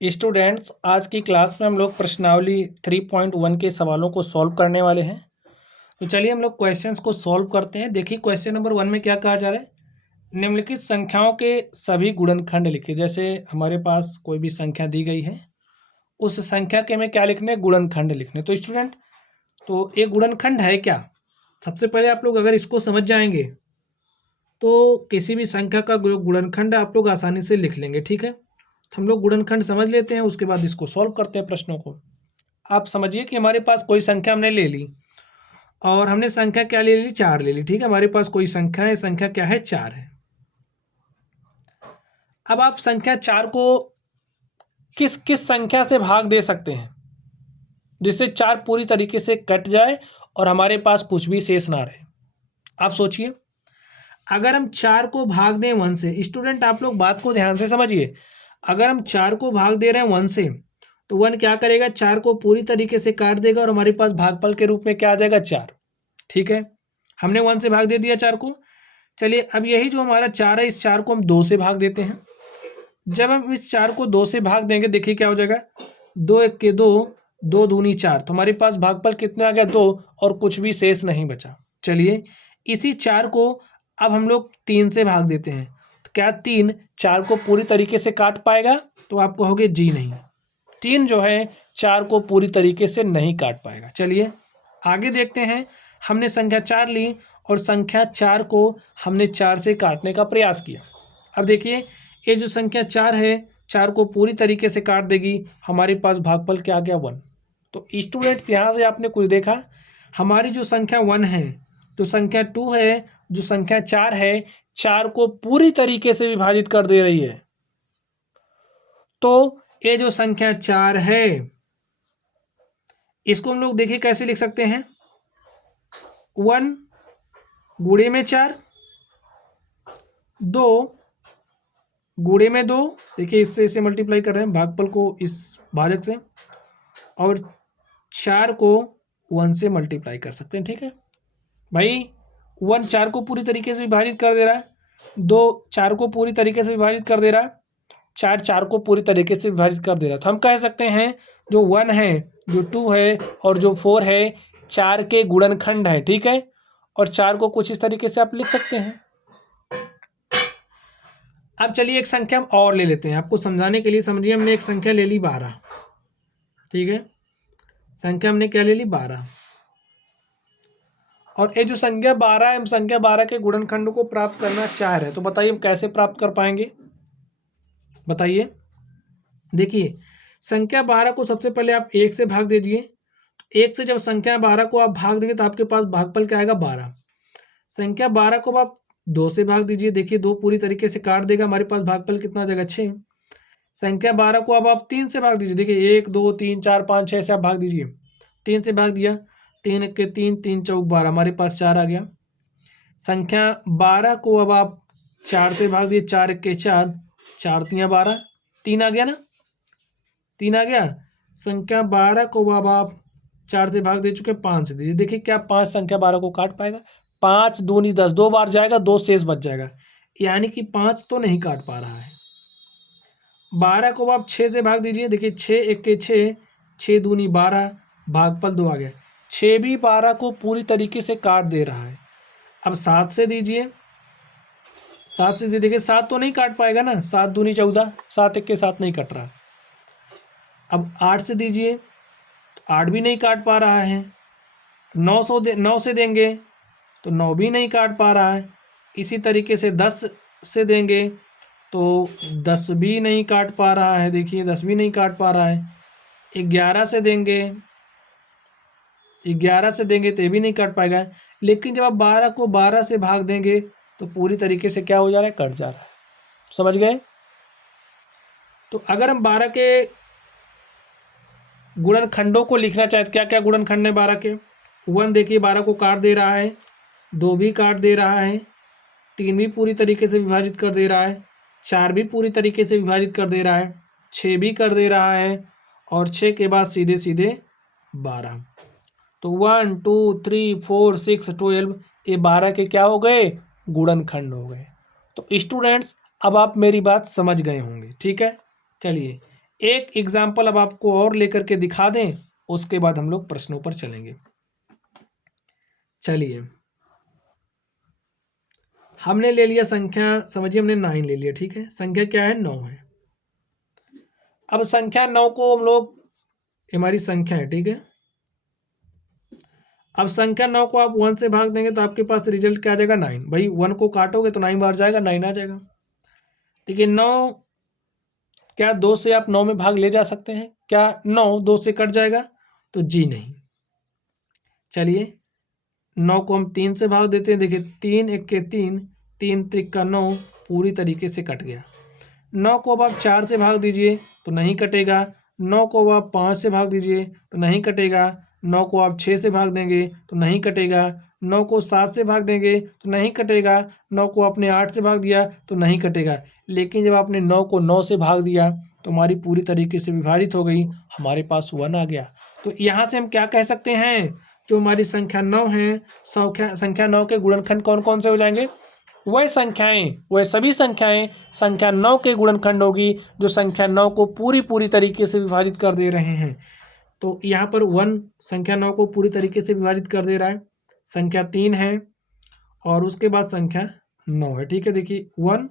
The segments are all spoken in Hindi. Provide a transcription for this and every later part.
स्टूडेंट्स, आज की क्लास में हम लोग प्रश्नावली 3.1 के सवालों को सॉल्व करने वाले हैं। तो चलिए हम लोग क्वेश्चंस को सॉल्व करते हैं। देखिए क्वेश्चन नंबर 1 में क्या कहा जा रहा है, निम्नलिखित संख्याओं के सभी गुणनखंड लिखिए। जैसे हमारे पास कोई भी संख्या दी गई है, उस संख्या के में क्या लिखने, गुणनखंड लिखने। तो स्टूडेंट, तो ये गुणनखंड है क्या, सबसे पहले आप लोग अगर इसको समझ जाएंगे तो किसी भी संख्या का गुणनखंड आप लोग आसानी से लिख लेंगे। ठीक है, तो हम लोग गुणनखंड समझ लेते हैं, उसके बाद इसको सॉल्व करते हैं प्रश्नों को। आप समझिए कि हमारे पास कोई संख्या हमने ले ली और हमने संख्या क्या ले ली, 4 ले ली। ठीक है, हमारे पास कोई संख्या है, संख्या क्या है, 4 है। अब आप संख्या 4 को किस किस संख्या से भाग दे सकते हैं जिससे 4 पूरी तरीके से कट जाए और हमारे पास कुछ भी शेष ना रहे। आप सोचिए, अगर हम 4 को भाग दें 1 से, स्टूडेंट आप लोग बात को ध्यान से समझिए, अगर हम 4 को भाग दे रहे हैं 1 से तो 1 क्या करेगा, 4 को पूरी तरीके से काट देगा और हमारे पास भागफल के रूप में क्या आ जाएगा, 4। ठीक है, हमने 1 से भाग दे दिया 4 को। चलिए अब यही जो हमारा 4 है, इस 4 को हम 2 से भाग देते हैं। जब हम इस 4 को 2 से भाग देंगे, देखिए क्या हो जाएगा, 2 1 के 2, 2 दूनी 4, तो हमारे पास भागफल कितना आ गया, 2, और कुछ भी शेष नहीं बचा। चलिए इसी 4 को अब हम लोग 3 से भाग देते हैं, तो क्या 3 4 को पूरी तरीके से काट पाएगा, तो आप कहोगे जी नहीं, 3 जो है 4 को पूरी तरीके से नहीं काट पाएगा। चलिए आगे देखते हैं, हमने संख्या 4 ली और संख्या 4 को हमने 4 से काटने का प्रयास किया। अब देखिए ये जो संख्या 4 है, 4 को पूरी तरीके से काट देगी, हमारे पास भागफल क्या आ गया, 1। तो स्टूडेंट्स यहाँ से आपने कुछ देखा, हमारी जो संख्या 1 है, जो संख्या 2 है, जो संख्या 4 है, 4 को पूरी तरीके से विभाजित कर दे रही है। तो ये जो संख्या 4 है, इसको हम लोग देखिए कैसे लिख सकते हैं, 1 गुणे में 4, 2 गुणे में 2, देखिए इससे इसे मल्टीप्लाई कर रहे हैं भागफल को इस भाजक से, और 4 को 1 से मल्टीप्लाई कर सकते हैं। ठीक है भाई, 1 4 को पूरी तरीके से विभाजित कर दे रहा है, 2 4 को पूरी तरीके से विभाजित कर दे रहा है, 4 4 को पूरी तरीके से विभाजित कर दे रहा है। तो हम कह सकते हैं जो 1 है, जो 2 है और जो 4 है, 4 के गुणनखंड है। ठीक है, और 4 को कुछ इस तरीके से आप लिख सकते हैं। अब चलिए एक संख्या हम और ले लेते हैं, आपको समझाने के लिए। समझिए हमने एक संख्या ले ली 12। ठीक है, संख्या हमने क्या ले ली, 12, और ये जो संख्या 12 है, हम संख्या 12 के गुणनखंड को प्राप्त करना चाह रहे हैं। तो बताइए हम कैसे प्राप्त कर पाएंगे, बताइए। देखिए संख्या 12 को सबसे पहले आप 1 से भाग दीजिए। 1 से जब संख्या 12 को आप भाग देंगे तो आपके पास भागफल क्या आएगा, 12। संख्या 12 को आप 2 से भाग दीजिए, देखिए 2 पूरी तरीके से काट देगा, हमारे पास भागफल कितना आ जाएगा, 6। संख्या 12 को अब आप 3 से भाग दीजिए, देखिए 1 2 3 4 5 6 से आप भाग दीजिए, 3 से भाग दिया, 3 के 3, 3 चौक 12, हमारे पास 4 आ गया। संख्या 12 को अब आप 4 से भाग दिए, 4 के 4, 4 तियाँ 12, 3 आ गया ना, 3 आ गया। संख्या 12 को अब आप 4 से भाग दे चुके, 5 से दीजिए, देखिए क्या 5 संख्या 12 को काट पाएगा, 5 दूनी 10, 2 बार जाएगा, 2 शेष बच जाएगा, यानी कि 5 तो नहीं काट पा रहा है। 12 को आप 6 से भाग दीजिए, देखिए 6 1 के 6, 6 दूनी 12, भागफल 2 आ गया, 6 भी 12 को पूरी तरीके से काट दे रहा है। अब 7 से दीजिए, 7 से देखिए 7 तो नहीं काट पाएगा ना, 7 दूनी 14, 7 1 के 7 नहीं कट रहा। अब 8 से दीजिए, तो 8 भी नहीं काट पा रहा है। 9 से देंगे तो 9 भी नहीं काट पा रहा है। इसी तरीके से 10 से देंगे तो 10 भी नहीं काट पा रहा है, देखिए 10 भी नहीं काट पा रहा है। 11 से देंगे, 11 से देंगे तो ये भी नहीं काट पाएगा। लेकिन जब आप 12 को 12 से भाग देंगे तो पूरी तरीके से क्या हो जा रहा है, कट जा रहा है। समझ गए। तो अगर हम 12 के गुणनखंडों को लिखना चाहे तो क्या क्या गुणनखंड है 12 के, 1 देखिए 12 को काट दे रहा है, 2 भी काट दे रहा है, 3 भी पूरी तरीके से विभाजित कर दे रहा है, 4 भी पूरी तरीके से विभाजित कर दे रहा है, 6 भी कर दे रहा है, और 6 के बाद सीधे सीधे 12। तो 1 2 3 4 6 12, ये 12 के क्या हो गए, गुणनखंड हो गए। तो स्टूडेंट्स अब आप मेरी बात समझ गए होंगे। ठीक है, चलिए एक एग्जाम्पल अब आपको और लेकर के दिखा दें, उसके बाद हम लोग प्रश्नों पर चलेंगे। चलिए, हमने ले लिया संख्या, समझिए हमने 9 ले लिया, ठीक है। संख्या क्या है? 9 है। अब संख्या 9 को हम लोग, हमारी संख्या है, ठीक है। अब संख्या 9 को आप 1 से भाग देंगे तो आपके पास रिजल्ट क्या आ जाएगा? 9। भाई 1 को काटोगे तो 9 बार जाएगा, 9 आ जाएगा। ठीक है। 9, क्या 2 से आप 9 में भाग ले जा सकते हैं? क्या 9 2 से कट जाएगा? तो जी नहीं। चलिए, 9 को हम 3 से भाग देते हैं। देखिए 3 1 3, 3 3 का 9 पूरी तरीके से कट गया। 9 को अब आप 4 से भाग दीजिए तो नहीं कटेगा। 9 को आप 5 से भाग दीजिए तो नहीं कटेगा। 9 को आप 6 से भाग देंगे तो नहीं कटेगा। 9 को 7 से भाग देंगे तो नहीं कटेगा। 9 को आपने 8 से भाग दिया तो नहीं कटेगा। लेकिन जब आपने 9 को 9 से भाग दिया तो हमारी पूरी तरीके से विभाजित हो गई, हमारे पास 1 आ गया। तो यहाँ से हम क्या कह सकते हैं? जो हमारी संख्या 9 है, संख्या 9 के गुणनखंड कौन कौन से हो जाएंगे? वह संख्याएं, वह सभी संख्याएं संख्या 9 के गुणनखंड होगी जो संख्या 9 को पूरी तरीके से विभाजित कर दे रहे हैं। तो यहाँ पर 1 संख्या 9 को पूरी तरीके से विभाजित कर दे रहा है, संख्या 3 है और उसके बाद संख्या 9 है, ठीक है। देखिए 1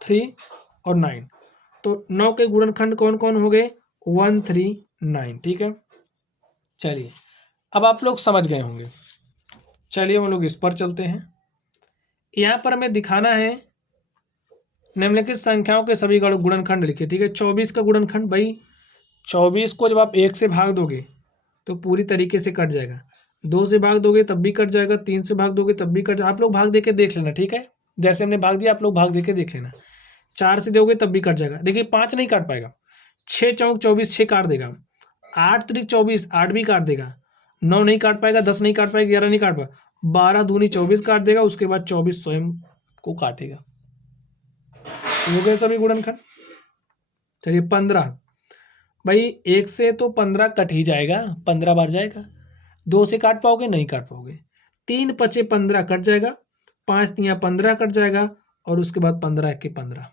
3 और 9, तो 9 के गुणनखंड कौन कौन हो गए? 1 3 9, ठीक है। चलिए, अब आप लोग समझ गए होंगे। चलिए हम लोग इस पर चलते हैं। यहाँ पर हमें दिखाना है निम्नलिखित संख्याओं के सभी गुणनखंड लिखिए, ठीक है। 24 का गुणनखंड, भाई 24 को जब आप 1 से भाग दोगे तो पूरी तरीके से कट जाएगा। 2 से भाग दोगे तब भी कट जाएगा। 3 से भाग दोगे तब भी कट जाएगा। आप लोग भाग दे के देख लेना, ठीक है। जैसे हमने भाग दिया आप लोग भाग दे के देख लेना। 4 से दोगे तब भी कट जाएगा। देखिए 5 नहीं काट पाएगा। 6 चौक 24, 6 काट देगा। 8 त्रिक 24, 8 भी काट देगा। 9 नहीं काट पाएगा, 10 नहीं काट पाएगा, 11 नहीं काट पाएगा, 12 दूनी 24 काट देगा। उसके बाद 24 स्वयं को काटेगा। हो गए सभी गुणनखंड। चलिए 15, भाई 1 से तो 15 कट ही जाएगा, 15 बार जाएगा। 2 से काट पाओगे? नहीं काट पाओगे। 3 पचे 15 कट जाएगा। 5 तियां 15 कट जाएगा और उसके बाद 15 1 15।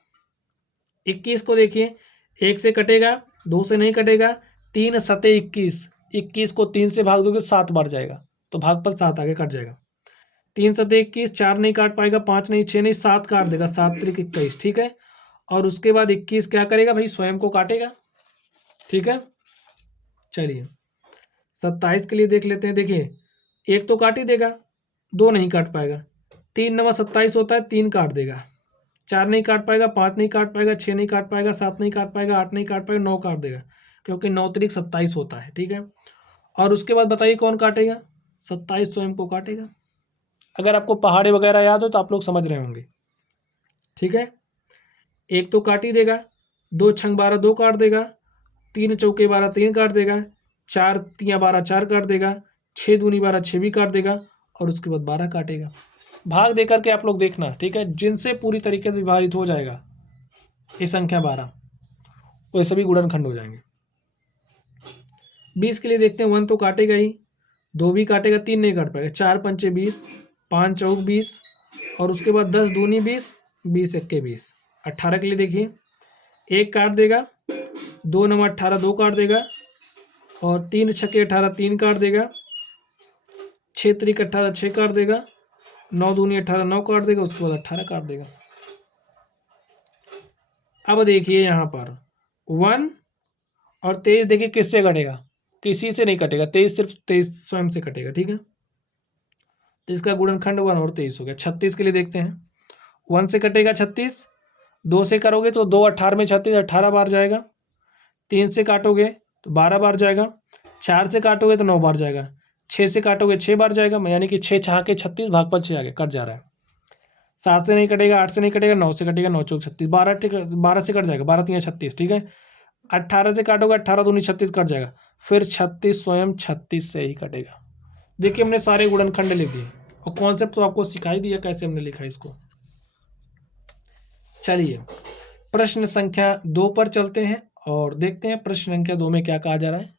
21 को देखिए, 1 से कटेगा, 2 से नहीं कटेगा। 3 सते 21, 21 को 3 से भाग दोगे 7 बार जाएगा, तो भागफल 7 आगे कट जाएगा। 3 सते 21, 4 नहीं काट पाएगा, 5 नहीं, 6 नहीं, 7 काट देगा। 7 त्रिक 21, ठीक है। और उसके बाद 21 क्या करेगा भाई? स्वयं को काटेगा, ठीक है। चलिए 27 के लिए देख लेते हैं। देखिए 1 तो काट ही देगा, 2 नहीं काट पाएगा। 3 9 27 होता है, 3 काट देगा। 4 नहीं काट पाएगा, 5 नहीं काट पाएगा, 6 नहीं काट पाएगा, 7 नहीं काट पाएगा, 8 नहीं काट पाएगा, 9 काट देगा, क्योंकि 9 त्रिक 27 होता है, ठीक है। और उसके बाद बताइए कौन काटेगा? 27 स्वयं को काटेगा। अगर आपको पहाड़े वगैरह याद हो तो आप लोग समझ रहे होंगे, ठीक है। 1 तो काट ही देगा, 2 छंग 12 2 काट देगा, 3 चौके 12 3 काट देगा, 4 तियां 12 4 काट देगा, 6 दूनी 12 6 भी काट देगा और उसके बाद 12 काटेगा। भाग दे करके आप लोग देखना, ठीक है। जिनसे पूरी तरीके से विभाजित हो जाएगा ये संख्या 12, वो सभी गुणनखंड हो जाएंगे। 20 के लिए देखते हैं। 1 तो काटेगा ही, 2 भी काटेगा, 3 नहीं काट पाएगा। 4 पंचे 20, 5 चौक 20 और उसके बाद 10 दूनी 20, 20 एक्के 20। 18 के लिए देखिए, 1 काट देगा, 2 9 18 2 काट देगा और 3 छक्के 18 3 काट देगा, 6 त्रिक 18 6 काट देगा, 9 दूनी 18 9 काट देगा, उसके बाद 18 काट देगा। अब देखिए यहाँ पर 1 और 23 देखिए किससे कटेगा? किसी से नहीं कटेगा। 23 सिर्फ 23 स्वयं से कटेगा, ठीक है। तो इसका गुणनखंड 1 और 23 हो गया। 36 के लिए देखते हैं। 1 से कटेगा 36, 2 से करोगे तो 2 18 में 36 18 बार जाएगा। 3 से काटोगे तो 12 बार जाएगा। 4 से काटोगे तो 9 बार जाएगा। 6 से काटोगे 6 बार जाएगा, यानी कि 6 छः के 36, भागफल 6 आगे कट जा रहा है। 7 से नहीं कटेगा, 8 से नहीं कटेगा, 9 से कटेगा, 9 चौक 36, 12 से कट जाएगा, 12 तियां 36, ठीक है। 18 से काटोगे, 18 दूनी 36 कट जाएगा, फिर 36 स्वयं 36 से ही कटेगा। देखिए हमने सारे गुणनखंड लिख दिए और कॉन्सेप्ट तो आपको सिखाई दिया कैसे हमने लिखा इसको। चलिए प्रश्न संख्या 2 पर चलते हैं और देखते हैं प्रश्न संख्या 2 में क्या कहा जा रहा है।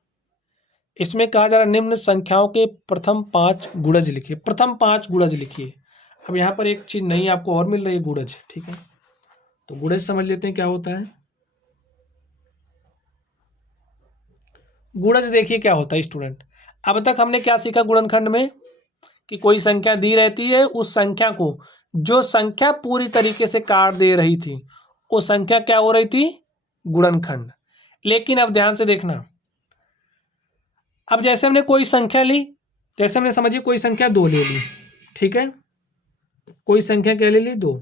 इसमें कहा जा रहा है निम्न संख्याओं के प्रथम 5 गुणज लिखिए। प्रथम 5 गुणज लिखिए। अब यहाँ पर एक चीज नई आपको और मिल रही है, गुणज, ठीक है। तो गुणज समझ लेते हैं क्या होता है। गुणज देखिए क्या होता है स्टूडेंट। अब तक हमने क्या सीखा गुणनखंड में कि कोई संख्या दी रहती है, उस संख्या को जो संख्या पूरी तरीके से काट दे रही थी वो संख्या क्या हो रही थी, गुणनखंड। लेकिन अब ध्यान से देखना, अब जैसे हमने कोई संख्या ली, जैसे हमने समझिए कोई संख्या 2 ले ली, ठीक है, कोई संख्या क्या ले ली, 2।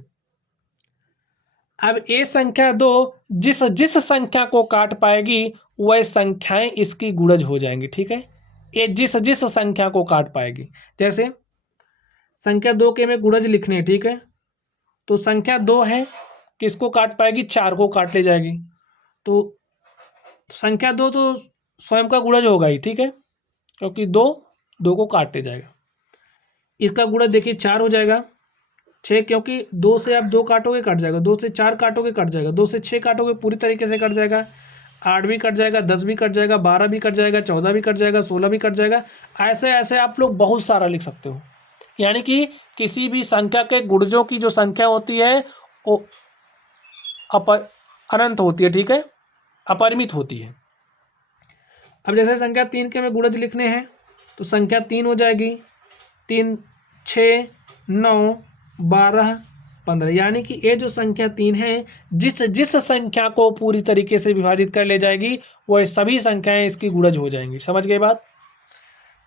अब ये संख्या 2 जिस जिस संख्या को काट पाएगी वह संख्याएं इसकी गुणज हो जाएंगी, ठीक है। ये जिस जिस संख्या को काट पाएगी, जैसे संख्या 2 के में गुणज लिखने हैं, ठीक है, तो संख्या 2 है, किसको काट पाएगी, 4 को काट ले जाएगी। तो संख्या 2 तो स्वयं का गुणज होगा ही, ठीक है, क्योंकि 2 को काट ले जाएगा। इसका गुणज देखिए 4 हो जाएगा, 6, क्योंकि 2 से आप 2 काटोगे कट जाएगा, 2 से 4 काटोगे कट जाएगा, 2 से 6 काटोगे पूरी तरीके से कट जाएगा, 8 भी कट जाएगा, 10 भी कट जाएगा, 12 भी कट जाएगा, 14 भी कट जाएगा, 16 भी कट जाएगा। ऐसे ऐसे आप लोग बहुत सारा लिख सकते हो। यानी कि किसी भी संख्या के गुणजों की जो संख्या होती है वो अनंत होती है, ठीक है, अपरिमित होती है। अब जैसे संख्या 3 के में गुणज लिखने हैं तो संख्या 3 हो जाएगी, 3, 6, 9, 12, 15, यानी कि ये जो संख्या 3 है, जिस जिस संख्या को पूरी तरीके से विभाजित कर ले जाएगी वह सभी संख्याएं इसकी गुणज हो जाएंगी। समझ गए बात?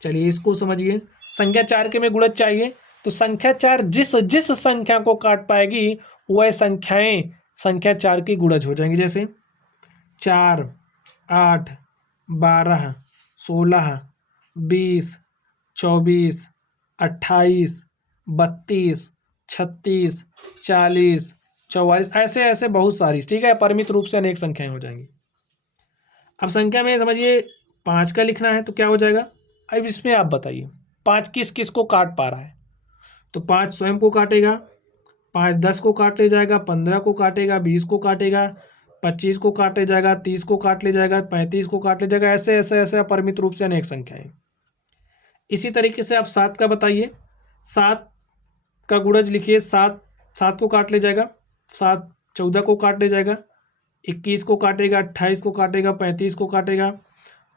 चलिए इसको समझिए। संख्या 4 के में गुणज चाहिए तो संख्या 4 जिस जिस संख्या को काट पाएगी वह संख्याएं संख्या 4 की गुणज हो जाएंगी। जैसे 4, 8, 12, 16, 20, 24, 28, 32, 36, 40, 44, ऐसे ऐसे बहुत सारी, ठीक है, परिमित रूप से अनेक संख्याएं हो जाएंगी। अब संख्या में समझिए 5 का लिखना है तो क्या हो जाएगा। अब इसमें आप बताइए 5 किस किस को काट पा रहा है, तो 5 स्वयं को काटेगा, 5 10 को काट ले जाएगा, 15 को काटेगा, 20 को काटेगा, 25 को काट ले जाएगा, 30 को काट ले जाएगा, 35 को काट ले जाएगा, ऐसे ऐसे ऐसे अपरिमित रूप से अनेक संख्याएं। इसी तरीके से आप 7 का बताइए, 7 का गुणज लिखिए, 7 को काट ले जाएगा, 7 14 को काट ले जाएगा, 21 को काटेगा, 28 को काटेगा, 35 को काटेगा,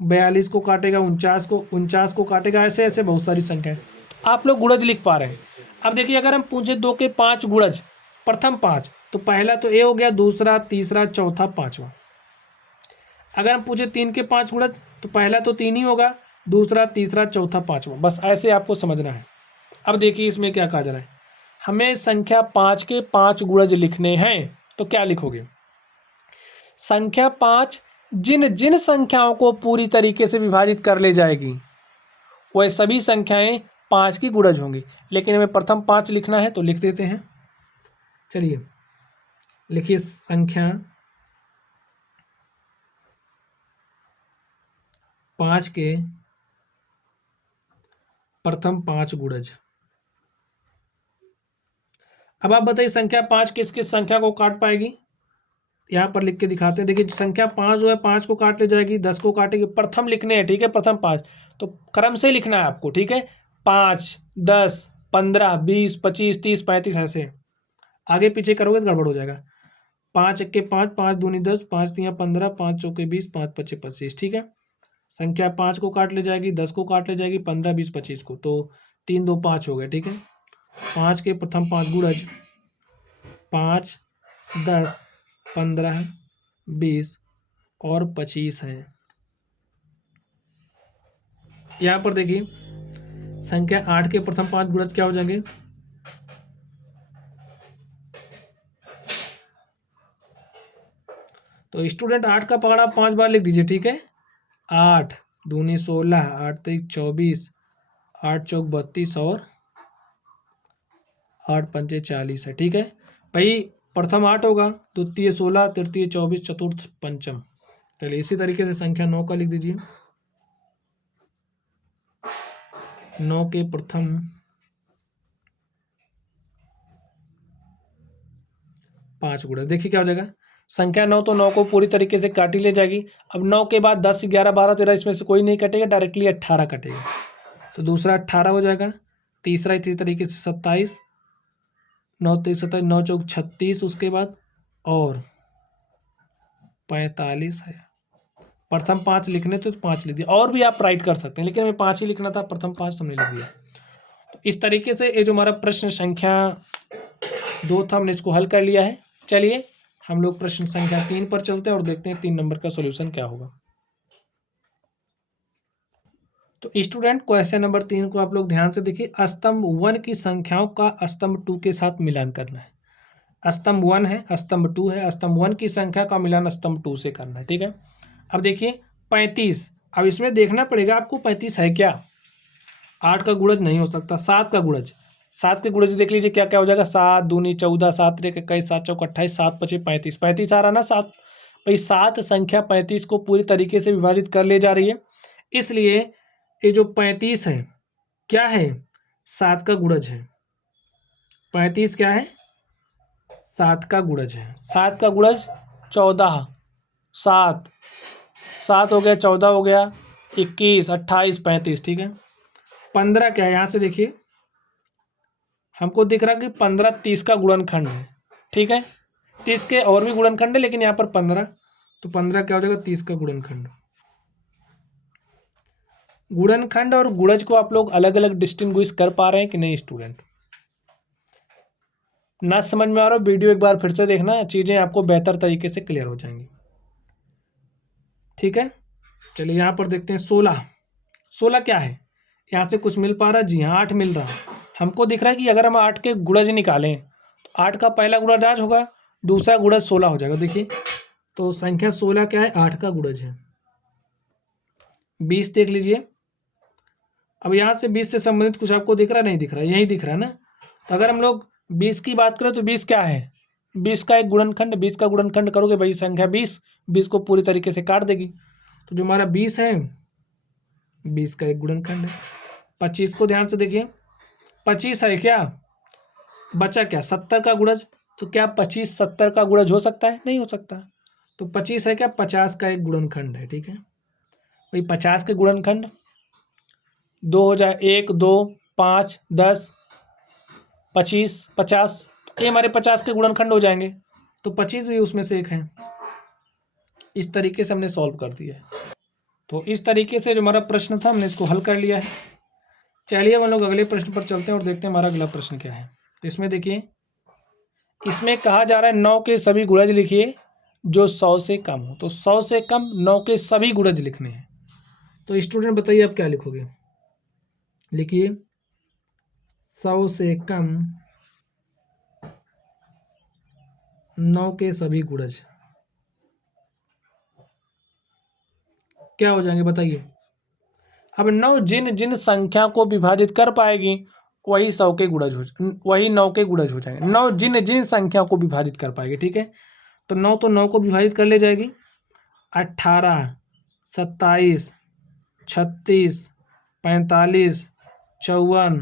42 को काटेगा, 49 को काटेगा, ऐसे ऐसे बहुत सारी संख्याएं। आप लोग गुणज लिख पा रहे हैं। अब देखिए अगर हम पूछे 2 के 5 गुणज, प्रथम 5, तो पहला तो ए हो गया, दूसरा, तीसरा, चौथा, पांचवा। अगर हम पूछे 3 के 5 गुणज तो पहला तो 3 ही होगा, दूसरा, तीसरा, चौथा, पांचवा। बस ऐसे आपको समझना है। अब देखिए इसमें क्या कहा जा रहा है, हमें संख्या 5 के 5 गुणज लिखने हैं तो क्या लिखोगे, संख्या 5 जिन जिन संख्याओं को पूरी तरीके से विभाजित कर ले जाएगी वह सभी संख्याएं 5 की गुणज होंगी। लेकिन हमें प्रथम 5 लिखना है तो लिख देते हैं। चलिए लिखिए संख्या 5 के प्रथम 5 गुणज। अब आप बताइए संख्या 5 किस किस संख्या को काट पाएगी, यहाँ पर लिख के दिखाते हैं। देखिए संख्या 5 जो है 5 को काट ले जाएगी, 10 को काटेगी, प्रथम लिखने हैं, ठीक है, प्रथम 5 तो क्रम से लिखना है आपको, ठीक है, 5, 10, 15, 20, 25, 30, 35, ऐसे आगे पीछे करोगे तो गड़बड़ हो जाएगा। 5 1 के 5, 5 दूनी 10, 5 3 15, 5 चौके 20, 5 5 25, ठीक है। संख्या 5 को काट ले जाएगी, 10 को काट ले जाएगी, 15, 20, 25 को, तो 3 2 5 हो गए, ठीक है। 5 के प्रथम 5 गुणज 5, 10, 15, 20 और 25 है। यहाँ पर देखिए संख्या 8 के प्रथम 5 गुणज क्या हो जाएंगे, तो स्टूडेंट 8 का पकड़ा 5 बार लिख दीजिए, ठीक है। 8 दूनी 16, 8 3 24, 8 चौक 32 और 8 पंचे 40 है, ठीक है भाई। प्रथम 8 होगा, द्वितीय 16, तृतीय 24, चतुर्थ पंचम। चलिए इसी तरीके से संख्या 9 का लिख दीजिए, 9 के प्रथम 5 गुणज। देखिए क्या हो जाएगा, संख्या 9 तो 9 को पूरी तरीके से काटी ले जाएगी। अब 9 के बाद 10, 11, 12, 13 इसमें से कोई नहीं कटेगा, डायरेक्टली 18 कटेगा, तो दूसरा 18 हो जाएगा। तीसरा इसी तरीके से 27, 9 3 27, 9 चौक 36, उसके बाद और 45 है। प्रथम 5 लिखने थे तो 5 लिख दिया, और भी आप राइट कर सकते हैं, लेकिन हमें 5 ही लिखना था, प्रथम 5 तो हमने लिख दिया। तो इस तरीके से ये जो हमारा प्रश्न संख्या 2 था हमने इसको हल कर लिया है। चलिए हम लोग प्रश्न संख्या 3 पर चलते हैं और देखते हैं 3 नंबर का सॉल्यूशन क्या होगा। तो स्टूडेंट क्वेश्चन नंबर 3 को आप लोग ध्यान से देखिए। स्तंभ 1 की संख्याओं का स्तंभ 2 के साथ मिलान करना है। स्तंभ 1 है, स्तंभ 2 है, स्तंभ 1 की संख्या का मिलान स्तंभ 2 से करना है, ठीक है। अब देखिए 35, अब इसमें देखना पड़ेगा आपको 35 है क्या। 8 का गुणज नहीं हो सकता, 7 का गुणज, 7 के गुणज देख लीजिए क्या क्या हो जाएगा। 7 दूनी 14, 7 त्रिक 21, 7 चौक 28, 7 पचे 35, 35 आ रहा ना 7। भाई 7 संख्या 35 को पूरी तरीके से विभाजित कर ले जा रही है, इसलिए ये जो 35 है क्या है, 7 का गुणज है। 35 क्या है, 7 का गुणज है। 7 का गुणज 14, 7 7 हो गया, 14 हो गया, 21, 28, 35, ठीक है। 15 क्या है, यहाँ से देखिए हमको दिख रहा है कि 15 30 का गुणनखंड है, ठीक है। 30 के और भी गुणनखंड है, लेकिन यहाँ पर 15, तो 15 क्या हो जाएगा, 30 का गुणनखंड। गुणनखंड और गुणज को आप लोग अलग अलग डिस्टिंग्विश कर पा रहे हैं कि नहीं स्टूडेंट। ना समझ में आ रहा हो, वीडियो एक बार फिर से देखना, चीज़ें आपको बेहतर तरीके से क्लियर हो जाएंगी, ठीक है। चलिए यहाँ पर देखते हैं 16। 16 क्या है, यहाँ से कुछ मिल पा रहा है, जी हाँ 8 मिल रहा है। हमको दिख रहा है कि अगर हम 8 के गुणज निकालें तो 8 का पहला गुणज 8 होगा, दूसरा गुणज 16 हो जाएगा। देखिए तो संख्या 16 क्या है, 8 का गुणज है। 20 देख लीजिए, अब यहाँ से 20 से संबंधित कुछ आपको दिख रहा नहीं दिख रहा, यही दिख रहा है ना। तो अगर हम लोग 20 की बात करें तो 20 क्या है, 20 का एक गुणनखंड, 20 का गुणनखंड करोगे भाई संख्या 20 को पूरी तरीके से काट देगी। तो जो हमारा 20 है, 20 का एक गुणनखंड है। 25 को ध्यान से देखिए, 25 है क्या, बचा क्या 70 का गुणज, तो क्या 25 70 का गुणज हो सकता है, नहीं हो सकता। तो 25 है क्या, 50 का एक गुणनखंड है, ठीक है। भाई 50 के गुणनखंड 2 हो जाए, 1 2 5 10 25 50, ये हमारे 50 के गुणनखंड हो जाएंगे, तो 25 भी उसमें से एक है। इस तरीके से हमने सॉल्व कर दिया है। तो इस तरीके से जो हमारा प्रश्न था हमने इसको हल कर लिया है। चलिए हम लोग अगले प्रश्न पर चलते हैं और देखते हैं हमारा अगला प्रश्न क्या है। तो इसमें देखिए, इसमें कहा जा रहा है 9 के सभी गुणज लिखिए जो 100 से कम हो। तो 100 से कम 9 के सभी गुणज लिखने हैं। तो स्टूडेंट बताइए आप क्या लिखोगे, लिखिए 100 से कम 9 के सभी गुणज क्या हो जाएंगे बताइए। अब 9 जिन जिन संख्या को विभाजित कर पाएगी वही 100 के गुणज वही 9 के गुणज हो जाएंगे। 9 जिन जिन संख्या को विभाजित कर पाएगी, ठीक है। तो 9 तो 9 को विभाजित कर ले जाएगी, 18 27 36 45 54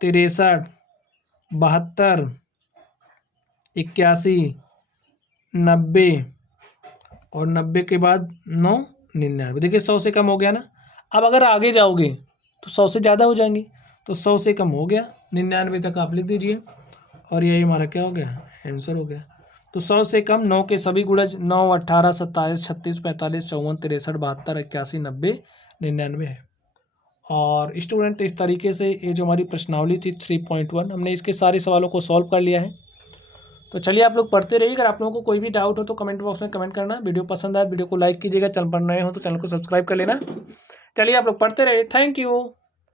63 72 81 90 और 90 के बाद 9 99। देखिए 100 से कम हो गया ना। अब अगर आगे जाओगे तो 100 से ज़्यादा हो जाएंगे, तो 100 से कम हो गया, 99 तक आप लिख दीजिए और यही हमारा क्या हो गया, आंसर हो गया। तो 100 से कम 9 के सभी गुणज 9 18 27 36 45 54 63 72 81 90 99 है। और स्टूडेंट इस तरीके से ये जो हमारी प्रश्नावली थी 3.1 हमने इसके सारे सवालों को सॉल्व कर लिया है। तो चलिए आप लोग पढ़ते रहिए। अगर आप लोगों को कोई भी डाउट हो तो कमेंट बॉक्स में कमेंट करना। वीडियो पसंद आए वीडियो को लाइक कीजिएगा, चैनल पर नए हो तो चैनल को सब्सक्राइब कर लेना। चलिए आप लोग पढ़ते रहिए, थैंक यू।